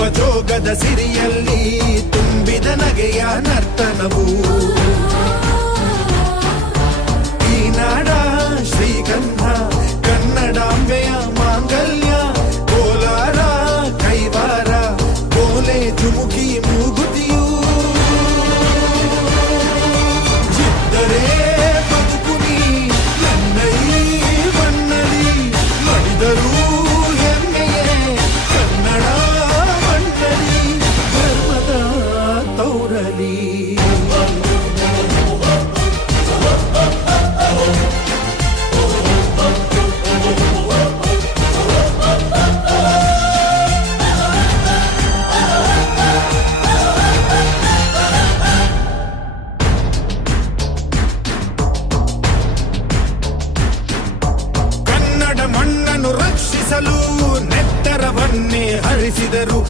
ನಗುವ ಜೋಗದ ಸಿರಿಯಲ್ಲಿ ತುಂಬಿದ ನಗೆಯ ನರ್ತನವು ಈ ನಾಡ ಶ್ರೀಗಂಧ ಕನ್ನಡಾಂಬೆಯ ಮಾಂಗಲ್ಯ ಕೋಲಾರ ಕೈವಾರ ಕೋಲೆ ಜುಮುಕಿ ಮೂಗುತಿಯು ಚಿತ್ತರೆ ಬದುಕುನಿ ನನ್ನೈ ಮನ್ನಲಿ ಮಡಿದರು ಹೆಮ್ಮೆಯೇ ಕನ್ನಡ ಮಣ್ಣಲಿ ಧರ್ಮದ ತೌರಲಿ ಮಣ್ಣನ್ನು ರಕ್ಷಿಸಲು ನೆತ್ತರವನ್ನೇ ಹರಿಸಿದರು.